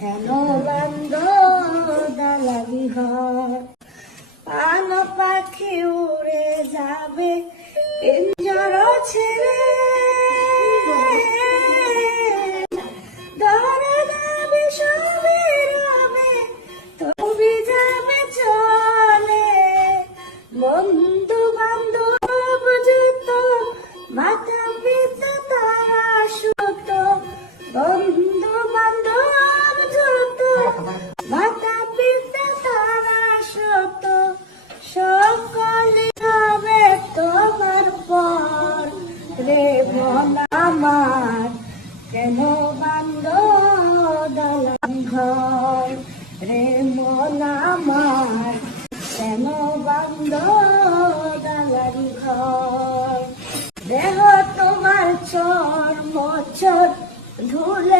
কেন বান্ধ দালালি ঘর, পান পাখি উড়ে যাবে পিঞ্জর ছেড়ে, ধরে যাবে সবে রবে তবি যাবে চলে, বন্ধু বান্ধব যত মাতা পিতা তারা সুত, বন্ধু বান্ধব যত মাতা পিতা তারা সুত, সকলে হবে তোমার পর রে মন আমার, কেন বান্ধ দালান ঘর রে মন আমার, কেন বান্ধ দালান ঘর। দেহ তোমার চর মচর ধুলে